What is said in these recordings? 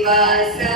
Shiva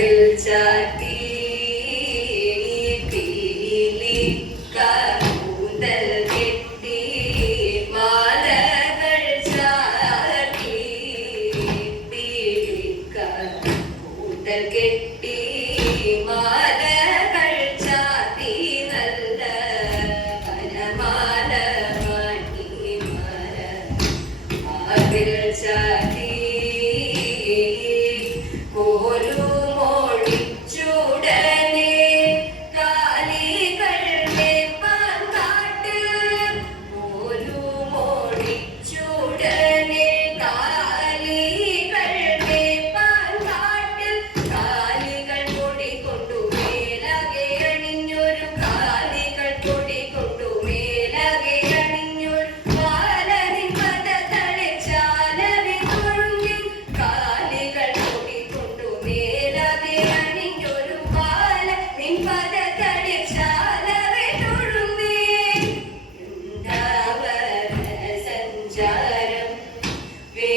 കരളിൽ ചാറ്റി പീലി കൂന്തൽ കെട്ടി മാലകൾ ചാട്ടി പീലി കൂന്തൽ കെട്ടി മാലകൾ ചാത്തി നല്ല വനമാല മാറ്റി മാല മാതിൽ ചാറ്റി Oh,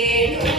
Eh,